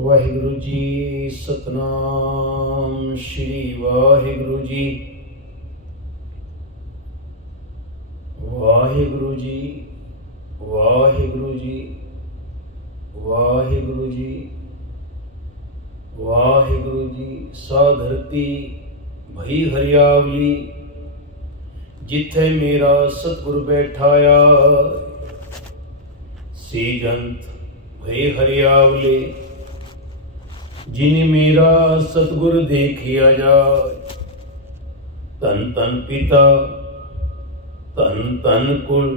वाहिगुरु जी सतनाम श्री वाहिगुरु जी। वाहिगुरु जी वाहिगुरु जी वाहिगुरु जी वाहिगुरु जी। सा धरती भई हरियावली जिथे मेरा सतगुरु बैठाया, सी जंत भई हरियावली जिन मेरा सतगुरु देखिया जाए। तन तन पिता तन तन कुल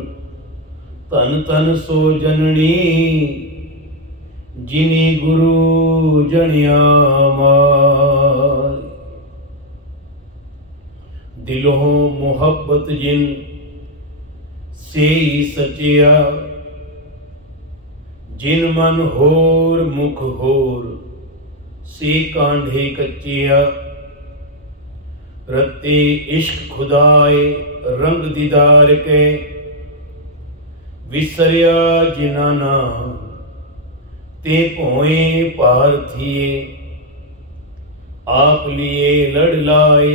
तन तन सो जननी जिनी गुरु जनिया माय। दिलों मोहब्बत जिन से सचिया, जिन मन होर मुख होर से कांढे कच्चिया। रत्ते इश्क खुदाए रंग दीदार के, विसरिया जिनाना ते पोए पार थिए। आप लिए लड़ लाए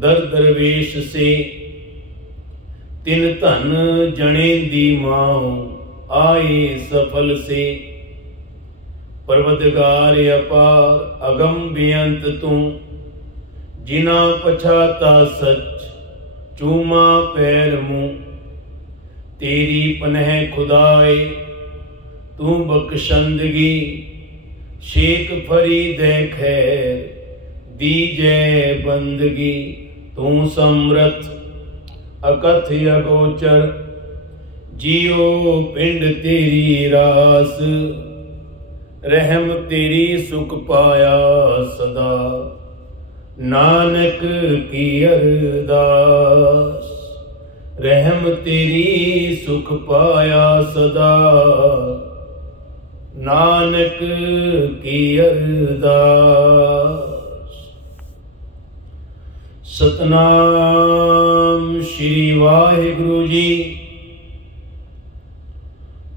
दर दरवेश से, तिन धन जने दी माओ आए सफल से। परवदगार अपार अगम बेअंत तू, जिना पछाता सच चूमा पैर मुँह। तेरी पनह खुदाए तू बख्शंदगी, शेख फरीद खैर दी जय बंदगी। तू समरथ अकथ अगोचर, जियो पिंड तेरी रास। रहम तेरी सुख पाया सदा, नानक की अरदास। रहम तेरी सुख पाया सदा, नानक की अरदास। सतनाम श्री वाहिगुरु जी।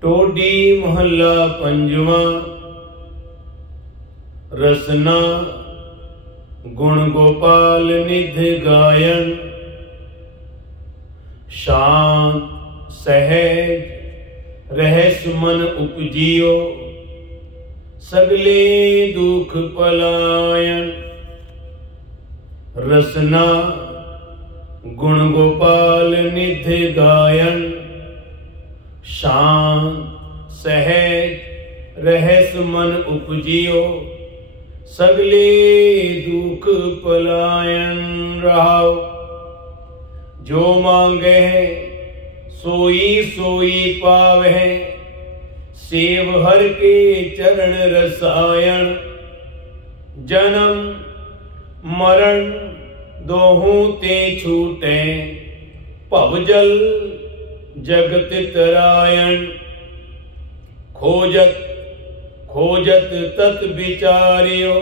टोडी महला पंजवा। रसना गुण गोपाल निध गायन, शांत सहज रहस मन उपजियो। सगले दुख पलायन। रसना गुण गोपाल निध गायन, शांत सहज रहस मन उपजियो। सगले दुख पलायन रहाओ। जो मांगे सोई सोई पावे, सेव हर के चरण रसायन। जन्म मरण दोहू ते छूटे, भवजल जगत तरायन। खोजत खोजत तत विचारियो,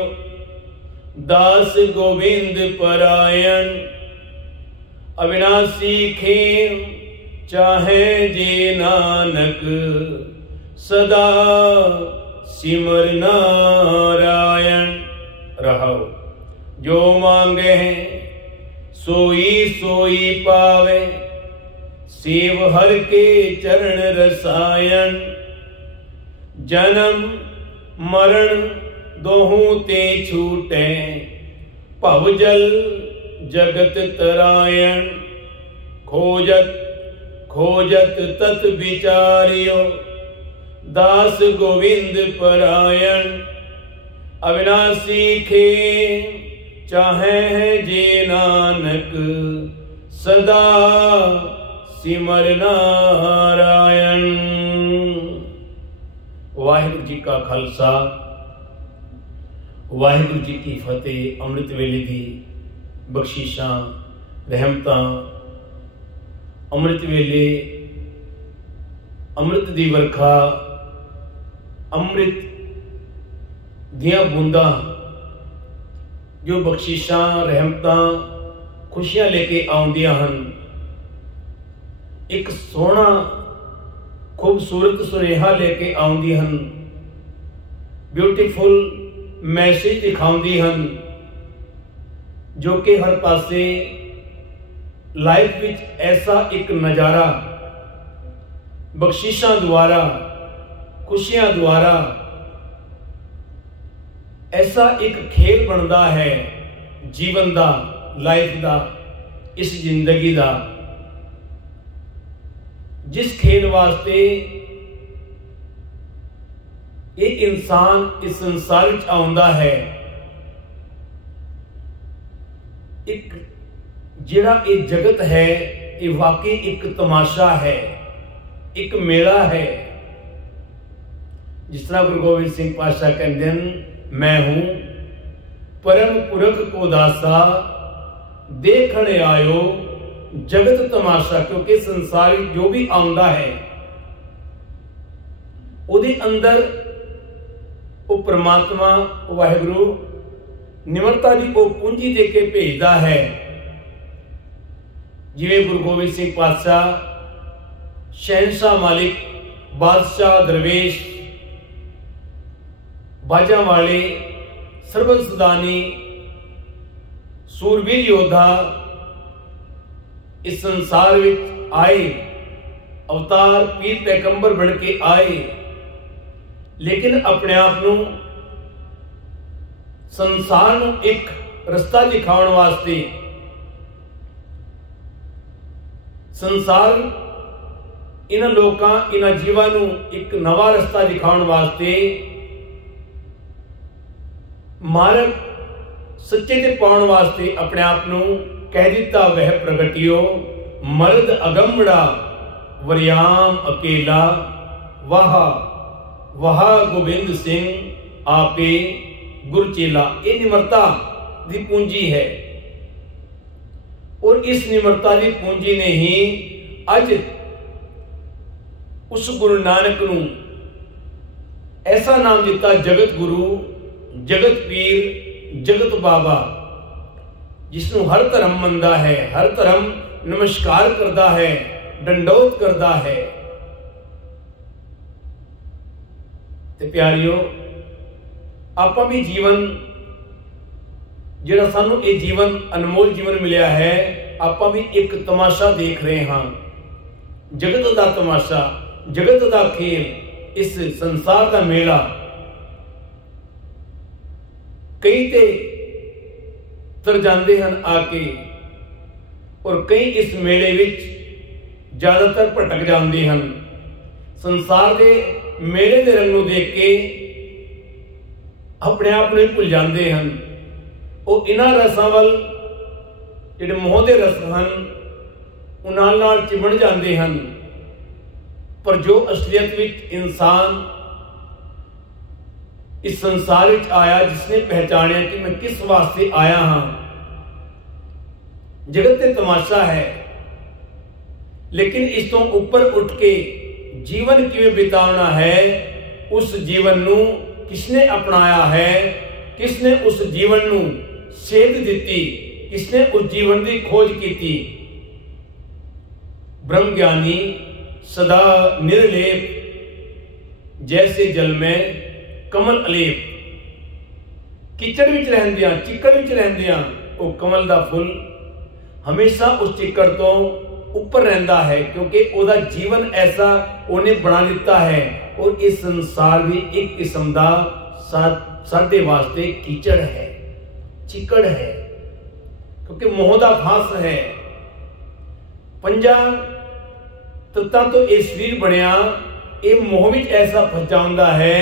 दास गोविंद परायण। अविनाशी खेम चाहे जे नानक, सदा सिमर नारायण। रहो जो मांगे सोई सोई पावे, सेव हर के चरण रसायन। जन्म मरण दोहू ते छूटे, भवजल जगत तरायण। खोजत खोजत तत विचारियो, दास गोविंद परायण। अविनाशी खे चाहे जे नानक, सदा सिमर नारायण। वाहिगुरु जी का खालसा, वाहिगुरु जी की फतेह। अमृत वेले दी बख्शिशां रहमतां, अमृत वेले अमृत दी वर्खा, अमृत दियां बूंदां जो बख्शिशां रहमतां खुशियां लेके आउंदियां हन। एक सोहना खूबसूरत सुनेहा लेके आउंदी हन। ਬਿਊਟੀਫੁਲ ਮੈਸੇਜ ਦਿਖਾਉਂਦੀ ਹਨ, ਜੋ ਕਿ ਹਰ ਪਾਸੇ ਲਾਈਫ ਵਿੱਚ ਐਸਾ ਇੱਕ ਨਜ਼ਾਰਾ ਬਖਸ਼ਿਸ਼ਾਂ ਦੁਆਰਾ, ਖੁਸ਼ੀਆਂ ਦੁਆਰਾ ਐਸਾ ਇੱਕ ਖੇਲ ਬਣਦਾ ਹੈ ਜੀਵਨ ਦਾ, ਲਾਈਫ ਦਾ, ਇਸ ਜ਼ਿੰਦਗੀ ਦਾ, ਜਿਸ ਖੇਲ ਵਾਸਤੇ ਇਹ ਇਨਸਾਨ ਇਸ ਸੰਸਾਰ ਵਿੱਚ ਆਉਂਦਾ ਹੈ। ਇੱਕ ਜਿਹੜਾ ਇਹ ਜਗਤ ਹੈ ਇਹ ਵਾਕਈ ਇੱਕ ਤਮਾਸ਼ਾ ਹੈ, ਇੱਕ ਮੇਲਾ ਹੈ। ਜਿਸ ਤਰ੍ਹਾਂ ਗੁਰੂ ਗੋਬਿੰਦ ਸਿੰਘ ਪਾਤਸ਼ਾਹ ਕਹਿੰਦੇ ਹਨ, मैं हूं परम पुरख को दासा देखने आयो जगत तमाशा। क्योंकि संसार जो भी आंदा है उहदे अंदर वो परमात्मा वाहिगुरु निमरता की वो पूंजी दे के भेजदा है। जिवें गुरु गोबिंद सिंह पातशाह शहनशाह मालिक बादशाह दरवेश बाजा वाले सरबत सदानी सूरवीर योद्धा इस संसार में आए, अवतार पीर पैगंबर बन के आए, लेकिन अपने आप को संसार को एक रस्ता दिखाने वास्ते, संसार इन्हां लोकां इन्हां जीवां नूं एक नवा रस्ता दिखाने वास्ते मार्ग सच्चे ते पाउण वास्ते अपने आप नूं कह दिता, वह प्रगटियो मर्द अगमड़ा वरियाम अकेला, वाह वाह गोबिंद सिंह आपे गुरचेला। ये निमरता दी पूंजी है और इस निमरता दी पूंजी ने ही अज उस गुरु नानक नूं ऐसा नाम दिता, जगत गुरु, जगत पीर, जगत बाबा, जिसनों हर धर्म मनदा है, हर धर्म नमस्कार करता है, डंडोत करता है। ते प्यारियो, आपां भी जीवन जिहड़ा सानू ये जीवन अनमोल जीवन मिलिया है, आपां भी एक तमाशा देख रहे हाँ, जगत दा तमाशा, जगत दा खेल, इस संसार दा मेला। कई ते तर जाते हैं आके और कई इस मेले विच ज्यादातर भटक जाते हैं। संसार के मेले के रंग देख के अपने आप को भुल जाते हैं। वो इन्हां रसां वल जिहड़े मोह के रस हैं उन्हां नाल चिमड़ जाते हैं, पर जो असलियत विच इंसान इस संसार में आया, जिसने पहचानिया कि मैं किस वास्ते आया हाँ, जगत ते तमाशा है, लेकिन इस तो ऊपर उठ के जीवन किवें बिताना है, उस जीवन नूं किसने अपनाया है, किसने उस जीवन नूं सेध दिती, किसने उस जीवन की खोज की। ब्रह्म ज्ञानी सदा निर्लेप, जैसे जल में कमल अलेप। किचड़ विच रहंदियां, चिक्कड़ विच रहंदियां, वो कमल दा फुल हमेशा उस चिक्कड़ तो ऊपर रहंदा है, क्योंकि ओदा जीवन ऐसा उन्हें बना दिता है। और इस संसार भी एक किस्म दा साडे वास्ते कीचड़ है, चिक्कड़ है, क्योंकि मोह दा फास है। पंजा तत्तां तो ये शरीर बनिया, ये मोह विच ऐसा फस जांदा है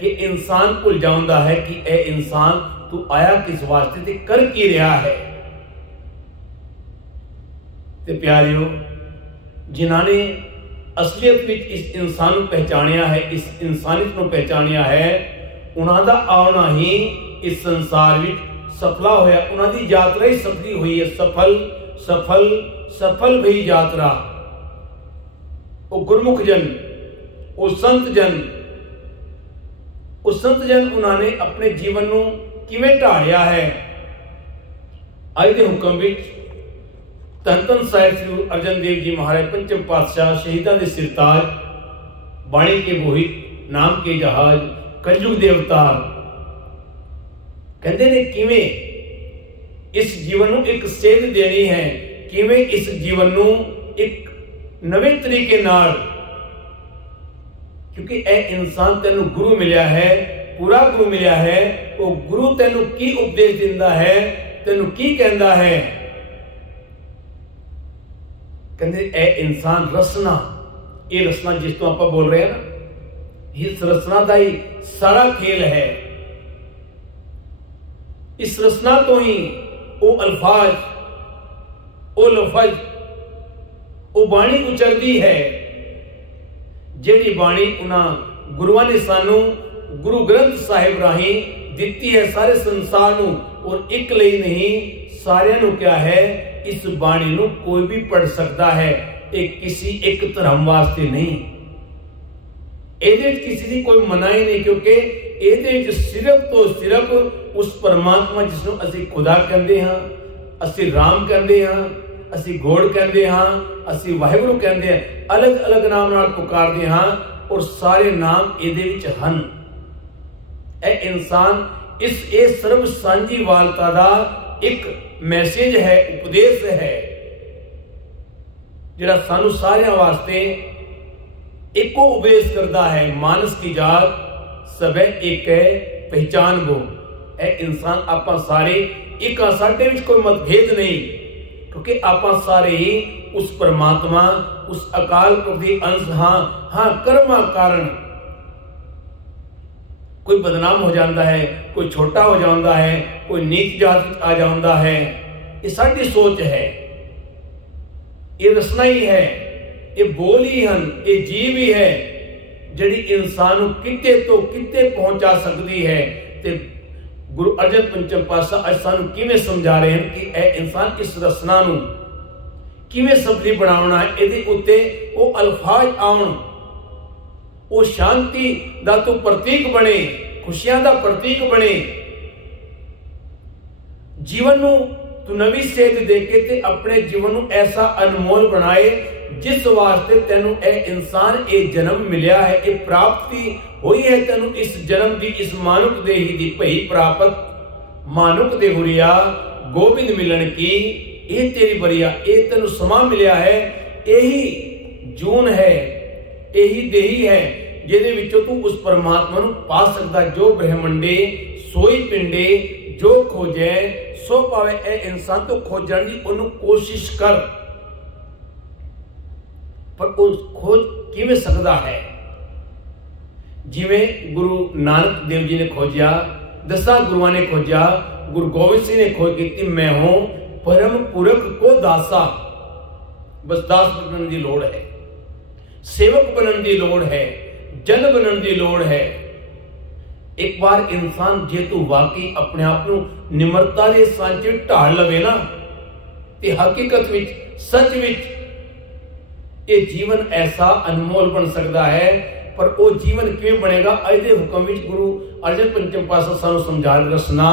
कि इंसान भुल जाता है कि ए इंसान तू आया किस वास्ते ते कर की रहा है। ते प्यारियो, जिन्होंने असलियत विच इस इंसान को पहचानिया है, इस इंसानियत को पहचानिया है, उन्हां दा आना ही इस संसार विच सफला होया। उन्हां दी यात्रा ही सफली हुई है, सफल सफल सफल भई यात्रा। वो गुरमुख जन, वो संत जन, उस संत जन उन्होंने अपने जीवन को किवें ढालिया है। अज के हुक्म विच धन धन साहिब श्री गुरु अर्जन देव जी महाराज पंचम पातशाह शहीदां दे सिरताज, बाणी के बोहित, नाम के जहाज, कलयुग दे अवतार कहते ने किवें इस जीवन नूं एक सेध देनी है, किवें इस जीवन नूं एक नवे तरीके नाल, क्योंकि यह इंसान तेनू गुरु मिलिया है, पूरा गुरु मिलिया है, वो गुरु तेनू की उपदेश दिंदा है, तेनू की कहंदा है। कहते ए इंसान रसना, ये रसना जिस तो आप बोल रहे हैं ना, इस रसना का ही सारा खेल है। इस रसना तो ही वो अल्फाज, वो लफज, वो बाणी उचरदी है, जिहड़ी बाणी उन्हां गुरुआं ने सानू गुरु ग्रंथ साहिब राही दिती है सारे संसार नूं, और एक लई नहीं सारियां नूं क्या है, इस बाणी नूं कोई भी पढ़ सकता है। एक किसी एक धर्म वास्ते नहीं, ਇਹਦੇ किसी की कोई मनाही नहीं, क्योंकि ਇਹਦੇ सिर्फ तो सिर्फ उस परमात्मा जिसनों असीं खुदा कहते हाँ, असीं राम कहते हाँ, असीं गोड़ कहते हाँ, असीं वाहिगुरु कहते हैं, अलग अलग नाम नाल पुकारते हाँ, और सारे नाम ਇਹਦੇ ਵਿੱਚ ਹਨ। ਇਹ इंसान इस सर्व सांझी वालता का एक मैसेज है, उपदेश है, जिहड़ा सानू सारियां वास्ते एको उपदेश करता है। मानस की जात सबे एक है, पहचान वो है। इंसान आपा सारे एक, साडे विच कोई मतभेद नहीं, क्योंकि आपा सारे ही उस परमात्मा, उस अकाल पुरख दी अंश हाँ। हाँ कर्मा कारण कोई बदनाम हो जाता है, कोई छोटा हो जाता है, कोई नीच जात आ जाता है, ये साडी सोच है, ये रसना ही है, ये बोल ही हैं, ये जीव ही है, जिहड़ी इंसान नूं किते तो किते पहुंचा सकती है। ते गुरु अर्जन पंचम पातशाह अज सानू किवें समझा रहे हैं कि यह इंसान इस रसना नूं किवें सबदी बनावना है, इहदे उत्ते वो अल्फाज आउण, वो शांति दा तो प्रतीक बने, खुशियां दा प्रतीक बने, जीवन नूं तू नवी सेध दे के ते अपने जीवन नूं ऐसा अनमोल बनाए, जिस वास्ते तेनू ए इंसान ए जन्म मिलिया है, ए प्राप्ति हुई है तेनू इस जन्म दी, इस मानुक देही दी भई प्राप्त मानुक दे हुरिया गोबिंद मिलन की, ये तेरी बरिया, ये तेनू समा मिलिया है, यही जून है, यही देही है, जिहदे विचों तू उस परमात्मा नूं पा सकदा। जो ब्रह्मंडे सोई पिंडे, जो खोजे सो पावे। ए इंसान तो खोजण दी ओनू कोशिश कर, पर उस खोज किवें सकदा है? जिवें गुरु नानक देव जी ने खोजा, 10 गुरुआं ने खोजा, गुरु गोबिंद सिंह ने खोज की, मैं हूं परम पुरख को दासा। बस दास बनने की लोड़ है, सेवक बनने की लोड़ है, जन बनने की लोड़ है। एक बार इंसान जे तू वाकई अपने आप को निमरता के सांचे ढाल लवे ना, ते हकीकत विच सच विच ये जीवन ऐसा अनमोल बन सकता है। पर वो जीवन किवें बनेगा? अज दे हुक्म विच गुरु अर्जन पंचम पातशाह सानू समझा रसना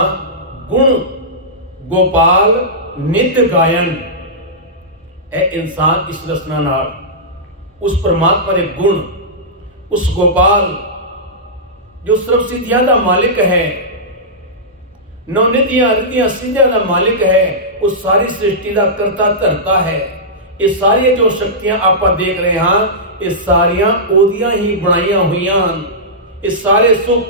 गुण गोपाल नित गायन। ए इंसान इस रसना नाल उस परमात्मा के गुण, उस गोपाल जो सर्व सिद्धियां का मालिक है, नवनिधियां रिद्धियां सिद्धियां का मालिक है, उस सारी सृष्टि का करता धरता है। ये सारी जो शक्तियां आप देख रहे हैं, ये सारियां ओदियां ही बनाइया हुई हैं। ये सारे सुख,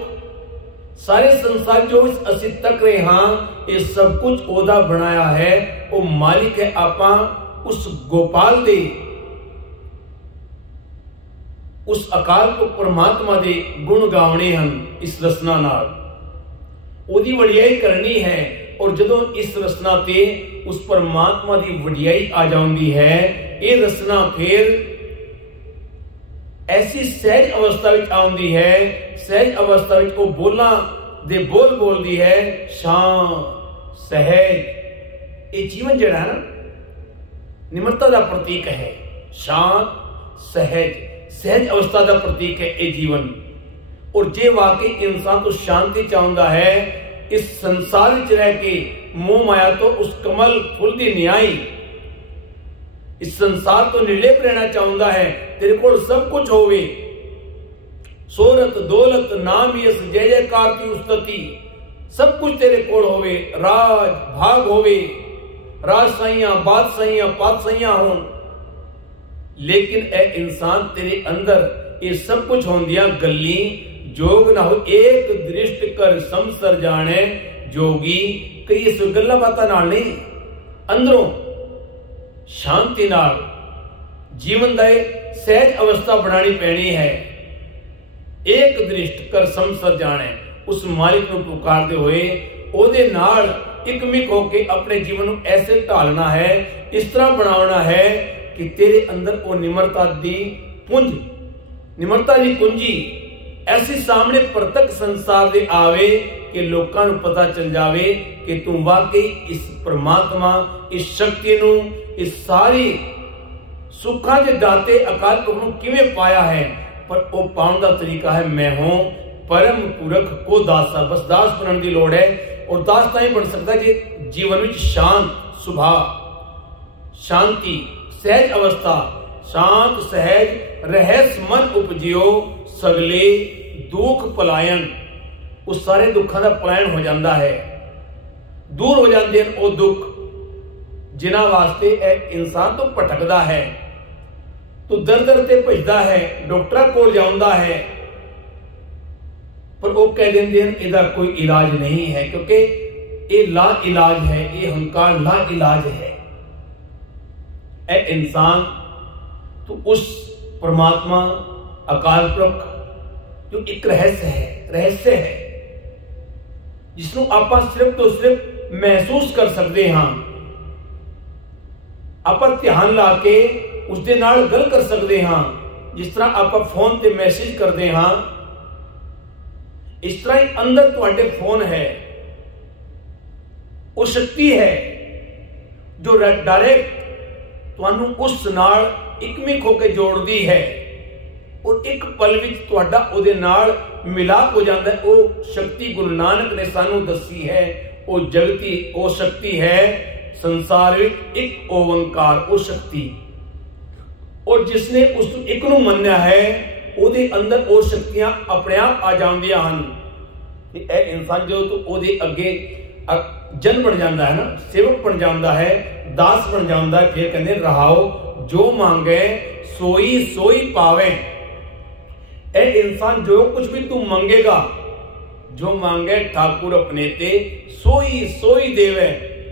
सारे संसार जो असी तक रहे हैं, ये सब कुछ ओदा बनाया है। वो मालिक है, आप उस गोपाल दे, उस अकाल को परमात्मा दे गुण गावने हैं। इस रसना नाल ओदी वडियाई करनी है, और जदों इस रसना ते उस परमात्मा की वडियाई आ जाती है, ये रसना फिर ऐसी सहज अवस्था विच आउंदी है। सहज अवस्था विच वो बोलां दे बोल बोलती है, शांत सहज। ये जीवन जिहड़ा है ना, निमरता का प्रतीक है। शांत सहज, सहज अवस्था का प्रतीक है ये जीवन। और जे वाकई इंसान तो शांति चाहता है, इस संसार में रह के मोह माया तो उस कमल फुल की न्याई, इस संसार तो निर्लेप रहना चाहता है, तेरे को सब कुछ होवे, सोरत दौलत नाम यस जय जयकार की उस्तति, सब कुछ तेरे कोल होवे, राज भाग होवे, राजशाहियां बादशाहियां पातशाहियां हों, लेकिन ए इंसान तेरे अंदर ये सब कुछ होंदियां गल्ली जोग ना हो, एक दृष्ट कर समसर जाने जोगी। कई इस गल्ला बातां नाल नहीं, अंदरों शांति नाल जीवन दा सहज अवस्था बनानी पैनी है। एक दृष्ट कर समसर जाने, उस मालिक को पुकारते हुए ओदे नाल इकमिक होके अपने जीवन को ऐसे ढालना है, इस तरह बनाना है कि तेरे अंदर वो निम्रता दी पुंज, निम्रता दी कुंजी ऐसी सामने प्रत्यक्ष संसार दे आवे कि लोकां नूं पता चल जावे कि तू वाकई इस परमात्मा, इस शक्ति नूं, इस सारी सुखां दे दाते अकाल पुरख नूं किवें पाया है। पर वो पाउण दा तरीका है मैं हूं परम पुरख को दासा। बस दास बनने की लोड़ है, और दास तां ही बन सकता जे जीवन में शांत सुभाव, शांति सहज अवस्था, शांत सहज रहस मन उपजियो, सगले दुख पलायन, उस सारे दुखों का पलायन हो जाता है, दूर हो जाते हैं वो दुख जिन्हां वास्ते इंसान तो भटकदा है, तो दर दर ते भजदा है, डॉक्टर कोल जांदा है, पर वो कह देंगे इहदा कोई इलाज नहीं है, क्योंकि ये ला इलाज है, ये हंकार ला इलाज है। ए इंसान तो उस परमात्मा अकाल पुरख जो एक रहस्य है जिसनों आपां सिर्फ तो सिर्फ महसूस कर सकते हाँ, आपां ध्यान ला के उसके नाल गल कर सकते हाँ। जिस तरह आपां फोन ते मैसेज करते हाँ, इस तरह ही अंदर तुहाडे फोन है, वो शक्ति है जो डायरेक्ट तुहानू उस नाल इकमिक होकर जोड़ती है, और एक पल विच तुहाडा उहदे नाल मिलाप हो जाता है। वो शक्ति गुरु नानक ने सानू दसी है, वो जगती वो शक्ति है संसार विच एक ओंकार, वो शक्ति, और जिसने उस एक नू मन्निया है उहदे अंदर वो शक्तियां अपने आप आ जांदियां हन। ए इंसान जो तो उहदे अगे जन बन जाता है ना, सेवक बन जाता है, दास बन जाता है। फिर कहते रहाओ जो मांगे सोई सोई पावे। ए इंसान जो कुछ भी तू मंगेगा, जो मांगे ठाकुर अपने ते सोई सोई देवे,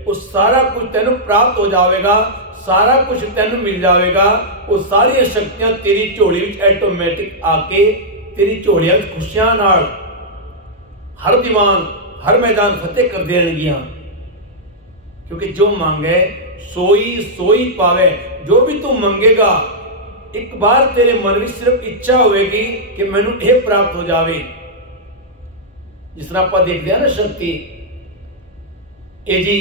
वो सारा कुछ तेन प्राप्त हो जाएगा, सारा कुछ तेन मिल जाएगा। वो सारी शक्तियां तेरी झोली विच ऑटोमैटिक आके तेरी झोलियां खुशियां नाल हर दीवान हर मैदान फतेह कर देणगियां, क्योंकि जो मांगे सोई सोई पावे। जो भी तू मंगेगा, एक बार तेरे मन में सिर्फ इच्छा होगी कि मैनू यह प्राप्त हो जाए। जिस तरह आप देखते हैं ना शक्ति, ये जी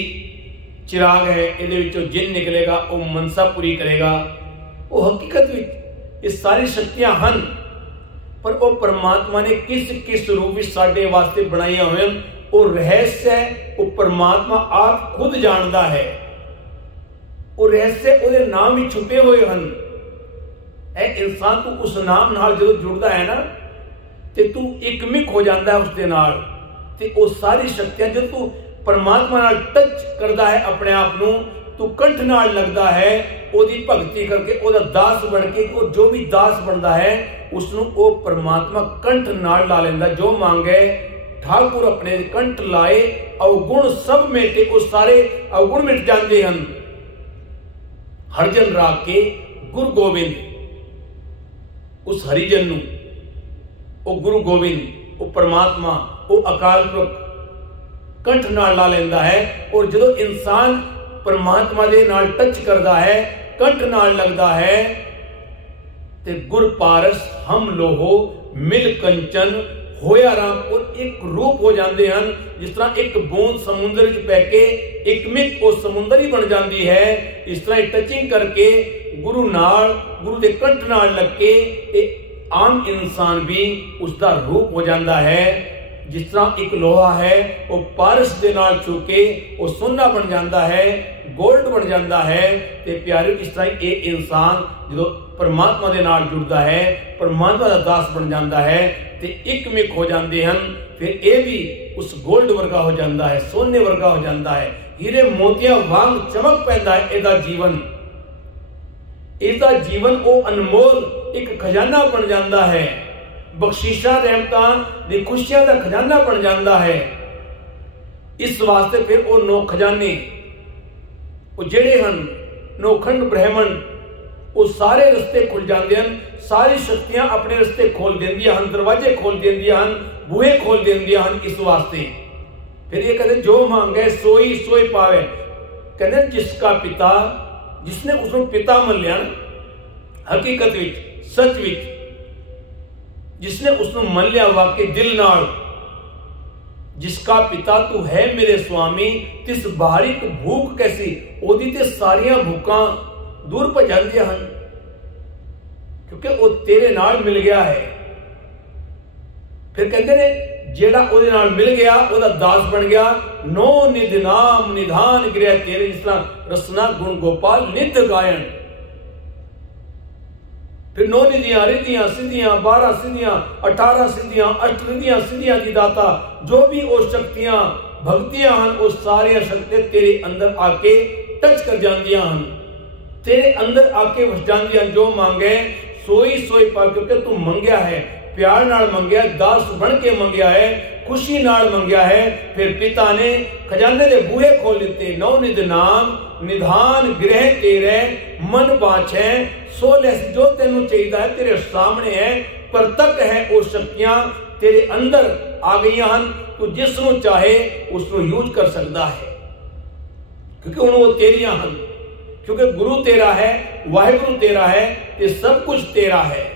चिराग है, ये जिन निकलेगा वो मनसा पूरी करेगा। वो हकीकत में ये सारी शक्तियां हन, पर वो परमात्मा ने किस किस रूप में साडे वास्ते बनाइया हुए, वो रहस्य है, वो परमात्मा आप खुद जानता है। वो रहस्य उहदे नाम ही छुपे हुए हन। ए इंसान तू उस नाम नाल जो जुड़दा है ना, ते तू इकमिक हो जाता है उसके नाल, ते वो सारी शक्तियां जो तू परमात्मा नाल टच करता है अपने आप नू, तू कंठ नाल लगता है, ओदी भगती करके ओदा दास बन के, वो जो भी दास बनता है उसनू वो परमात्मा कंठ नाल ला लेंदा। जो मांगे ठाकुर अपने कंठ लाए, अवगुण सब मेटे, वो सारे अवगुण मिट जाते हैं। हरिजन राग के गुरु गोविंद, उस हरिजन नू वो गुरु गोविंद, वो परमात्मा, वो अकाल पुरख कंठ नाल ला लेंदा है। और जो इंसान परमात्मा दे नाल टच करता है, कंठ नाल लगता है, ते गुर पारस हम लोहो मिल कंचन होया राम, और एक रूप हो जाते हैं। जिस तरह एक बूंद समुद्र च पैके इकमिक वो समुद्र ही बन जाती है, इस तरह टचिंग करके गुरु नाल, गुरु के कंठ नाल लग के आम इंसान भी उसका रूप हो जाता है। जिस तरह एक लोहा है वो पारस के नाल छू के वो सोना बन जाता है, ਗੋਲਡ ਬਣ ਜਾਂਦਾ ਹੈ। ਤੇ ਪਿਆਰਿਓ ਇਸ ਤਰ੍ਹਾਂ ਇਹ ਇਨਸਾਨ ਜਦੋਂ ਪਰਮਾਤਮਾ ਦੇ ਨਾਲ ਜੁੜਦਾ ਹੈ, ਪਰਮਾਤਮਾ ਦਾ ਦਾਸ ਬਣ ਜਾਂਦਾ ਹੈ ਤੇ ਇੱਕਮਿਕ ਹੋ ਜਾਂਦੇ ਹਨ। ਫਿਰ ਇਹ ਵੀ ਉਸ ਗੋਲਡ ਵਰਗਾ ਹੋ ਜਾਂਦਾ ਹੈ, ਸੋਨੇ ਵਰਗਾ ਹੋ ਜਾਂਦਾ ਹੈ, ਹੀਰੇ ਮੋਤੀਆਂ ਵਾਂਗ ਚਮਕ ਪੈਂਦਾ ਹੈ ਇਹਦਾ ਜੀਵਨ। ਇਹਦਾ ਜੀਵਨ ਉਹ ਅਨਮੋਲ ਇੱਕ ਖਜ਼ਾਨਾ ਬਣ ਜਾਂਦਾ ਹੈ, ਬਖਸ਼ਿਸ਼ਾਂ ਰਹਿਮਤਾਂ ਦੀ ਖੁਸ਼ੀਆਂ ਦਾ ਖਜ਼ਾਨਾ ਬਣ ਜਾਂਦਾ ਹੈ। ਇਸ ਵਾਸਤੇ ਫਿਰ ਉਹ ਨੌ ਖਜ਼ਾਨੇ ਉਹ ਜਿਹੜੇ ਹਨ, ਨੌਖੰਡ ਬ੍ਰਹਮੰਡ, ਉਹ ਸਾਰੇ ਰਸਤੇ ਖੁੱਲ ਜਾਂਦੇ ਹਨ। ਸਾਰੀ ਸ਼ਕਤੀਆਂ ਆਪਣੇ ਰਸਤੇ ਖੋਲ ਦਿੰਦੀਆਂ ਹਨ, ਦਰਵਾਜ਼ੇ ਖੋਲ ਦਿੰਦੀਆਂ ਹਨ, ਬੂਹੇ ਖੋਲ ਦਿੰਦੀਆਂ ਹਨ ਇਸ ਵਾਸਤੇ। ਫਿਰ ਇਹ ਕਹਿੰਦੇ ਜੋ ਮੰਗੇ ਸੋਈ ਸੋਈ ਪਾਵੇ। ਕਹਿੰਦੇ ਜਿਸ ਕਾ ਪਿਤਾ, ਜਿਸਨੇ ਉਸਨੂੰ ਪਿਤਾ ਮੰਨ ਲਿਆ ਨਾ, ਹਕੀਕਤ ਵਿੱਚ, ਸੱਚ ਵਿੱਚ, ਜਿਸਨੇ ਉਸਨੂੰ ਮੰਨ ਲਿਆ ਵਾਕਈ ਦਿਲ ਨਾਲ, ਜਿਸਕਾ ਪਿਤਾ ਤੂੰ ਹੈ ਮੇਰੇ ਸੁਆਮੀ, ਤਿਸ ਬਾਰਿਕ ਭੂਖ ਕੈਸੀ, ਉਹਦੀ ਤੇ ਸਾਰੀਆਂ ਭੁੱਖਾਂ ਦੂਰ ਭੱਜ ਜਾਂਦੀਆਂ ਹਨ, ਕਿਉਂਕਿ ਉਹ ਤੇਰੇ ਨਾਲ ਮਿਲ ਗਿਆ ਹੈ। ਫਿਰ ਕਹਿੰਦੇ ਨੇ ਜਿਹੜਾ ਉਹਦੇ ਨਾਲ ਮਿਲ ਗਿਆ ਉਹਦਾ ਦਾਸ ਬਣ ਗਿਆ। ਨੋ ਨਿਧ ਨਾਮ ਨਿਧਾਨ ਗ੍ਰਹਿ ਤੇਰੇ, ਜਿਸ ਤਰ੍ਹਾਂ ਰਸਨਾ ਗੁਣ ਗੋਪਾਲ ਨਿਧ ਗਾਇਨ। ਫਿਰ ਨੌ ਨਿਧੀਆਂ, ਰਿਧੀਆਂ, ਸਿੱਧੀਆਂ, 12 ਸਿੱਧੀਆਂ, 18 ਸਿੱਧੀਆਂ, 8 ਰਿਧੀਆਂ ਸਿੱਧੀਆਂ ਦੀ ਦਾਤਾ, ਜੋ ਵੀ ਉਹ ਸ਼ਕਤੀਆਂ ਭਗਤੀਆਂ ਹਨ, ਉਹ ਸਾਰੀਆਂ ਸ਼ਕਤੀਆਂ ਤੇਰੇ ਅੰਦਰ ਆ ਕੇ ਟੱਚ ਕਰ ਜਾਂਦੀਆਂ ਹਨ, ਤੇਰੇ ਅੰਦਰ ਆ ਕੇ ਵਸ ਜਾਂਦੀਆਂ। ਜੋ ਮੰਗੇ ਸੋਈ ਸੋਈ ਪਾ, ਕਿਉਂਕਿ ਤੂੰ ਮੰਗਿਆ ਹੈ, ਪਿਆਰ ਨਾਲ ਮੰਗਿਆ, ਦਾਸ ਬਣ ਕੇ ਮੰਗਿਆ ਹੈ, ਖੁਸ਼ੀ ਨਾਲ ਮੰਗਿਆ ਹੈ। ਫਿਰ ਪਿਤਾ ਨੇ ਖਜ਼ਾਨੇ ਦੇ ਬੂਹੇ ਖੋਲ ਦਿੱਤੇ। ਨੌ ਨਿਧ ਨਾਮ ਨਿਧਾਨ ਗ੍ਰਹਿ ਤੇਰੇ, ਮਨ ਬਾਛੈ ਸੋ ਲੈ, ਜੋ ਤੈਨੂੰ ਚਾਹੀਦਾ ਹੈ ਤੇਰੇ ਸਾਹਮਣੇ ਹੈ, ਪ੍ਰਤੱਖ ਹੈ। ਉਹ ਸ਼ਕਤੀਆਂ ਤੇਰੇ ਅੰਦਰ ਆ ਗਈਆਂ ਹਨ, ਤੂੰ ਜਿਸ ਨੂੰ ਚਾਹੇ ਉਸ ਨੂੰ ਯੂਜ਼ ਕਰ ਸਕਦਾ ਹੈ, ਕਿਉਂਕਿ ਹੁਣ ਉਹ ਤੇਰੀਆਂ ਹਨ, ਕਿਉਂਕਿ ਗੁਰੂ ਤੇਰਾ ਹੈ, ਵਾਹਿਗੁਰੂ ਤੇਰਾ ਹੈ ਤੇ ਸਭ ਕੁਝ ਤੇਰਾ ਹੈ।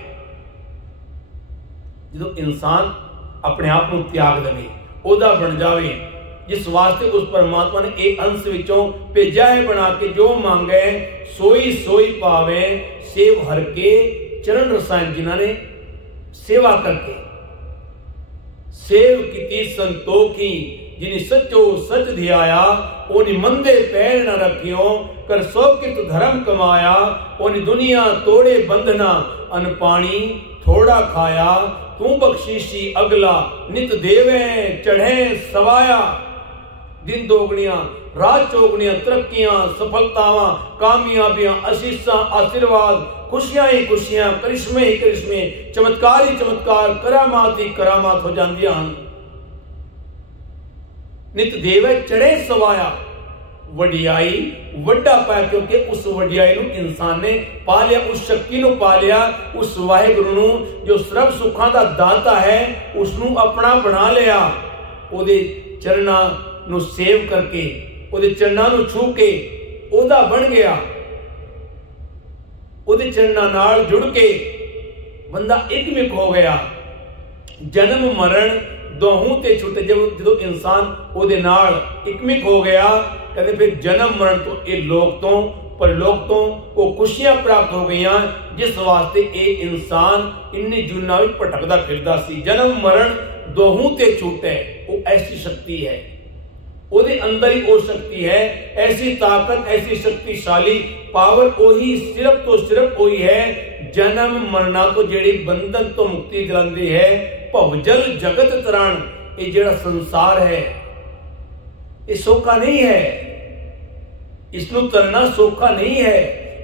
ਜਦੋਂ ਇਨਸਾਨ ਆਪਣੇ ਆਪ ਨੂੰ ਤਿਆਗ ਦੇਵੇ, ਉਹਦਾ ਬਣ ਜਾਵੇ, ਜਿਸ ਵਾਸਤੇ ਉਸ ਪਰਮਾਤਮਾ ਨੇ ਇਹ ਅੰਸ਼ ਵਿੱਚੋਂ ਭੇਜਿਆ ਹੈ ਬਣਾ ਕੇ, ਜੋ ਮੰਗੇ ਸੋਈ ਸੋਈ ਪਾਵੇ। ਸੇਵ ਹਰ ਕੇ ਚਰਨ ਰਸਾਇਣ, ਜਿਨ੍ਹਾਂ ਨੇ ਸੇਵਾ ਕਰਕੇ ਸੇਵ ਕੀਤੀ ਸੰਤੋਖੀ, ਜਿਨੀ ਸੱਚੋ ਸਚ ਧਿਆਇਆ, ਉਹਨੀ ਮੰਦੇ ਪੈਰ ਨਾ ਰੱਖਿਓ, ਕਰ ਸੋ ਕਿਤ ਧਰਮ ਕਮਾਇਆ, ਉਹਨੀ ਦੁਨੀਆ ਤੋੜੇ ਬੰਧਨਾ, ਅਨ ਪਾਣੀ ਥੋੜਾ ਖਾਇਆ, ਤੂੰ ਬਖਸ਼ੀਸ਼ੀ ਅਗਲਾ ਨਿਤ ਦੇਵੇ ਚੜ੍ਹੇ ਸਵਾਇਆ। ਦਿਨ ਦੋਗਣੀਆਂ ਰਾਤ ਚੌਗਣੀਆਂ, ਤਰੱਕੀਆਂ ਸਫਲਤਾਵਾਂ ਕਾਮਯਾਬੀਆਂ ਅਸੀਸਾਂ ਆਸ਼ੀਰਵਾਦ, ਖੁਸ਼ੀਆਂ ਹੀ ਖੁਸ਼ੀਆਂ, ਕਰਿਸ਼ਮੇ ਹੀ ਕਰਿਸ਼ਮੇ, ਚਮਤਕਾਰ ਹੀ ਚਮਤਕਾਰ, ਕਰਾਮਾਤ ਹੀ ਕਰਾਮਾਤ ਹੋ ਜਾਂਦੀਆਂ ਹਨ। ਨਿਤ ਦੇਵੇ ਚੜ੍ਹੇ ਸਵਾਇਆ, ਵਡਿਆਈ ਵੱਡਾ ਪਾਇਆ, ਕਿਉਂਕਿ ਉਸ ਵਡਿਆਈ ਨੂੰ ਇਨਸਾਨ ਨੇ ਪਾ ਲਿਆ, ਉਸ ਸ਼ਕਤੀ ਨੂੰ ਪਾ ਲਿਆ, ਉਸ ਵਾਹਿਗੁਰੂ ਨੂੰ ਜੋ ਸਰਬ ਸੁੱਖਾਂ ਦਾ ਦਾਤਾ ਹੈ ਉਸ ਨੂੰ ਆਪਣਾ ਬਣਾ ਲਿਆ। ਉਹਦੇ ਚਰਨਾਂ ਨੂੰ ਸੇਵ ਕਰਕੇ, ਉਹਦੇ ਚਰਨਾਂ ਨੂੰ ਛੂ ਕੇ ਉਹਦਾ ਬਣ ਗਿਆ। ਉਹਦੇ ਚਰਨਾਂ ਨਾਲ ਜੁੜ ਕੇ ਬੰਦਾ ਇੱਕਮਿਕ ਹੋ ਗਿਆ। ਜਨਮ ਮਰਨ ਦੋਹੂ ਤੇ ਛੁੱਟੇ। ਜਦੋਂ ਇਨਸਾਨ ਉਹਦੇ ਨਾਲ ਇੱਕਮਿਕ ਹੋ ਗਿਆ, ਕਹਿੰਦੇ ਫਿਰ ਜਨਮ ਮਰਨ ਤੋਂ, ਇਹ ਲੋਕ ਤੋਂ ਪਰਲੋਕ ਤੋਂ ਉਹ ਖੁਸ਼ੀਆਂ ਪ੍ਰਾਪਤ ਹੋ ਗਈਆਂ, ਜਿਸ ਵਾਸਤੇ ਇਹ ਇਨਸਾਨ ਇੰਨੇ ਜੁਨਾ ਵਿੱਚ ਭਟਕਦਾ ਫਿਰਦਾ ਸੀ। ਜਨਮ ਮਰਨ ਦੋਹੂ ਤੇ ਛੁੱਟੇ, ਉਹ ਐਸੀ ਸ਼ਕਤੀ ਹੈ, ਉਹਦੇ ਅੰਦਰ ਹੀ ਉਹ ਸ਼ਕਤੀ ਹੈ, ਐਸੀ ਤਾਕਤ, ਐਸੀ ਸ਼ਕਤੀਸ਼ਾਲੀ ਪਾਵਰ, ਉਹੀ ਸਿਰਫ ਤੋਂ ਸਿਰਫ ਉਹੀ ਹੈ ਜਨਮ ਮਰਨਾ ਤੋਂ ਜਿਹੜੀ ਬੰਧਨ ਤੋਂ ਮੁਕਤੀ ਦਿਲਾਉਂਦੀ ਹੈ। ਭਵਜਲ ਜਗਤ ਤਰਨ, ਇਹ ਜਿਹੜਾ ਸੰਸਾਰ ਹੈ ਇਹ ਸੌਖਾ ਨਹੀਂ ਹੈ, ਇਸ ਨੂੰ ਤਰਨਾ ਸੌਖਾ ਨਹੀਂ ਹੈ,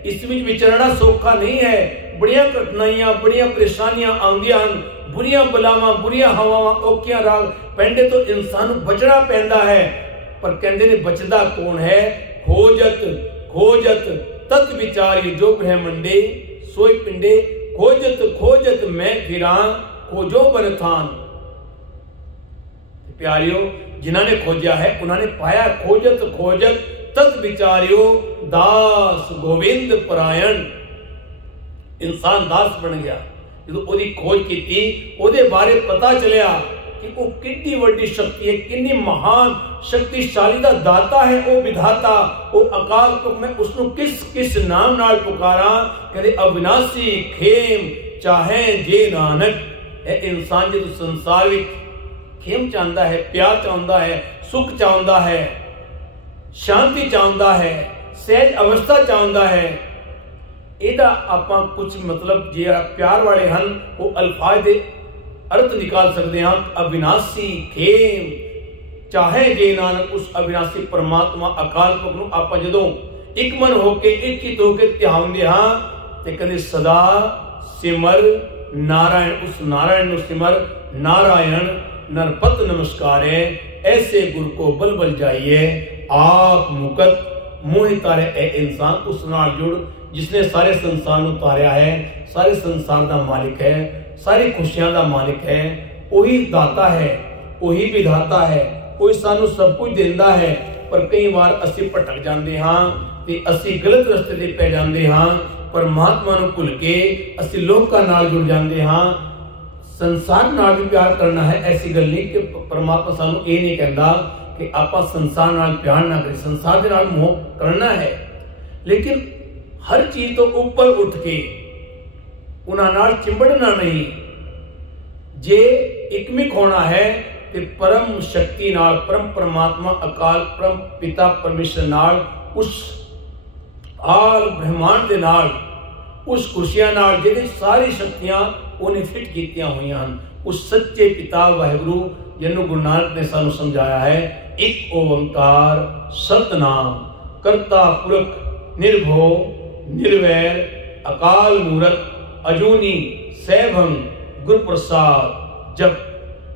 ਇਸ ਵਿੱਚ ਵਿਚਰਨਾ ਸੌਖਾ ਨਹੀਂ ਹੈ। ਬੜੀਆਂ ਕਠਿਨਾਈਆਂ, ਬੜੀਆਂ ਪਰੇਸ਼ਾਨੀਆਂ ਆਉਂਦੀਆਂ ਹਨ, ਬੁਰੀਆਂ ਬਲਾਵਾਂ, ਬੁਰੀਆਂ ਹਵਾਵਾਂ, ਔਖੀਆਂ ਰਾਗ ਪੈਂਡੇ ਤੋਂ ਇਨਸਾਨ ਨੂੰ ਬਚਣਾ ਪੈਂਦਾ ਹੈ। ਪਰ ਕਹਿੰਦੇ ਨੇ ਬਚਦਾ ਕੌਣ ਹੈ? ਖੋਜਤ ਖੋਜਤ ਤਤ ਵਿਚਾਰੀ, ਜੋ ਬ੍ਰਹਮੰਡੇ ਸੋਈ ਪਿੰਡੇ, ਖੋਜਤ ਖੋਜਤ ਮੈਂ ਫਿਰਾਂ, ਖੋਜੋ ਬਰਥਾਨ। ਪਿਆਰਿਓ, ਜਿਨ੍ਹਾਂ ਨੇ ਖੋਜਿਆ ਹੈ ਉਹਨਾਂ ਨੇ ਪਾਇਆ। ਖੋਜਤ ਖੋਜਤ ਤਤ ਵਿਚਾਰਿਓ, ਦਾਸ ਗੋਵਿੰਦ ਪਰਾਇਣ। ਇਨਸਾਨ ਦਾਸ ਬਣ ਗਿਆ ਜਦੋਂ ਉਹਦੀ ਖੋਜ ਕੀਤੀ, ਉਹਦੇ ਬਾਰੇ ਪਤਾ ਚੱਲਿਆ ਕਿ ਉਹ ਕਿੰਨੀ ਵੱਡੀ ਸ਼ਕਤੀ ਹੈ, ਕਿੰਨੀ ਮਹਾਨ ਸ਼ਕਤੀਸ਼ਾਲੀ ਦਾ ਦਾਤਾ ਹੈ ਉਹ ਵਿਧਾਤਾ, ਉਹ ਅਕਾਲ ਪੁਰਖ। ਮੈਂ ਉਸ ਨੂੰ ਕਿਸ ਕਿਸ ਨਾਮ ਨਾਲ ਪੁਕਾਰਾਂ? ਕਹਿੰਦੇ ਅਵਿਨਾਸ਼ੀ ਖੇਮ ਚਾਹੇ ਜੇ ਨਾਨਕ। ਇਹ ਇਨਸਾਨ ਜਦੋਂ ਸੰਸਾਰ ਵਿੱਚ ਖੇਮ ਚਾਹੁੰਦਾ ਹੈ, ਪਿਆਰ ਚਾਹੁੰਦਾ ਹੈ, ਸੁਖ ਚਾਹੁੰਦਾ ਹੈ, ਸ਼ਾਂਤੀ ਚਾਹੁੰਦਾ ਹੈ, सहज अवस्था चाहता है। ਇਹਦਾ ਆਪਾਂ ਕੁਝ ਮਤਲਬ ਜਿਹੜਾ ਪਿਆਰ ਵਾਲੇ ਹਨ ਉਹ ਅਲਫਾਜ਼ ਦੇ अर्थ निकाल सकते हैं। अविनाशी खेम चाहे जे नानक उस अविनाशी परमात्मा अकाल पुरख नूं आपां जदों एक मन होके एक ही होके ध्यानदे हां ते कहंदे सदा सिमर नारायण, उस नारायण नूं सिमर, नारायण नरपत नमस्कारे, ऐसे गुर को बल बल जाइए, आप मुकत मोहि तारे ए इंसान, उस नाल जुड़ जिसने सारे संसार नूं तारिया है, सारे संसार दा मालिक है, सारी खुशियां दा मालिक है, वही दाता है, वही विधाता है, कोई सानू सब कुछ देंदा है। पर कई बार असी भटक जाते हाँ ते असी गलत रस्ते ते पै जाते हाँ, परमात्मा नूं भुल के असी लोकां नाल जुड़ जाते हाँ। संसार नाल भी प्यार करना है, ऐसी गल नहीं कि परमात्मा सानू ये नहीं कहता कि आपां संसार नाल प्यार ना करें, संसार दे नाल मोह करना है, लेकिन हर चीज तो ऊपर उठ के उन्हां नाल चिंबड़ना नहीं। जे इकमिक होना है ते परम शक्ति नाल, परम परमात्मा अकाल परम पिता परमेश्वर नाल, उस आल ब्रह्मांड दे नाल, उस खुशियां नाल जिहदे सारी शक्तियां उन्हें फिट कीतियां हुई हैं, उस सच्चे पिता वाहिगुरु जिन्होंने गुरु नानक ने सानू समझाया है, एक ओंकार सतनाम करता पुरख निर्भो निर्वैर अकाल मूरत अजूनी सैभं गुर प्रसाद, जब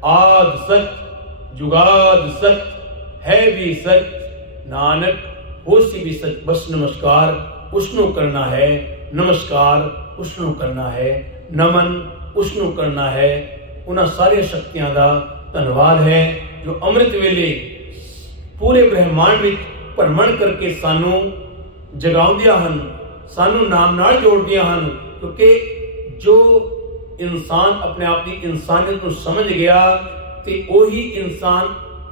आद सच जुगाद सच है भी सच, नानक होसी भी सच। बस नमस्कार उसनों करना है, नमस्कार उसनों करना है, नमन उसनों करना है। उन्हां सारी शक्तियां दा धन्नवाद है जो अमृत वेले पूरे ब्रह्मांड में भ्रमण करके सानू जगाउंदियां हन, सानू नाम नाल जोड़दियां हन। क्योंकि जो इंसान अपने आप की इंसानियत को समझ गया तो वही इंसान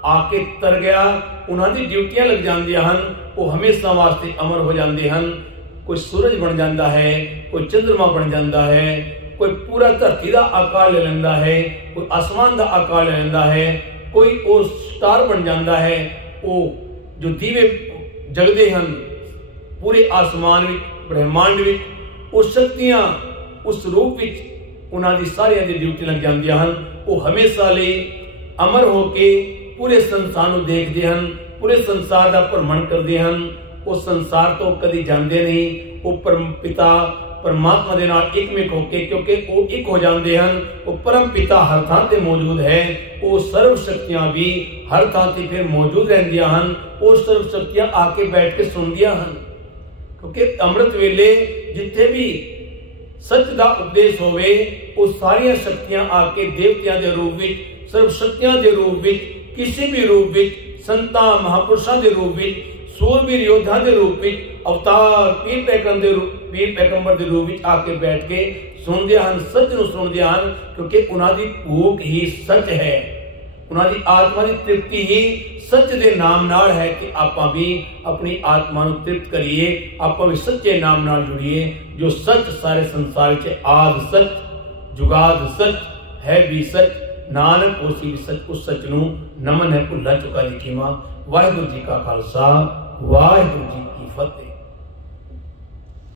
आके तर गया, उन्होंने ड्यूटियां लग जांदियां हन, वो हमेशा वास्ते अमर हो जाते हैं। कोई सूरज बन जाता है, कोई चंद्रमा बन जाता है, कोई पूरा धरती का आकार ले लेंदा है, कोई आसमान का आकार ले लेंदा है, कोई वो स्टार बन जाता है, वो जो दीवे जगदे हैं पूरे आसमान में ब्रह्मांड में, वो शक्तियां उस रूप में उन्होंने सारिया दी ड्यूटी लग जांदियां हन। वो हमेशा लिए अमर होके पूरे संसार को देखते हैं, पूरे संसार का भ्रमण करते हैं। वो संसार तो कभी जाते नहीं, वो परम पिता परमात्मा दे नाल एकमिक होके, क्योंकि वो एक हो जाते हैं। वो परम पिता हर थां ते मौजूद है, वो सर्व शक्तियां भी हर थां ते फिर मौजूद रहंदियां हन। वो सर्व शक्तियां आके बैठ के सुनदियां हन, क्योंकि अमृत वेले जिथे भी सच का उपदेश होवे, वो सारिया शक्तियां आके देवतियां दे रूप विच, सर्व शक्तियां दे रूप विच, किसी भी रूप विच, संतां महापुरुषां दे रूप विच, सूरवीर योद्धा दे रूप विच, अवतार पीर पैगंबर दे रूप विच आके बैठ के सुनदे हन, सच नूं सुनदे हन। क्योंकि उन्हां दी भूख ही सच है, उन्हां दी आत्मा दी तृप्ति ही सच दे नाम नाल है कि आपां भी अपनी आत्मा नूं तृप्त करिए, आपां भी सच्चे नाम नाल जुड़िए। जो सच सारे संसार च आद सच जुगाद सच है भी सच, नानक होसी भी सच। उस सच नूं नमन है भुल्ला चुका दी खीमा। वाहिगुरू जी का खालसा, वाहिगुरू जी की फतेह।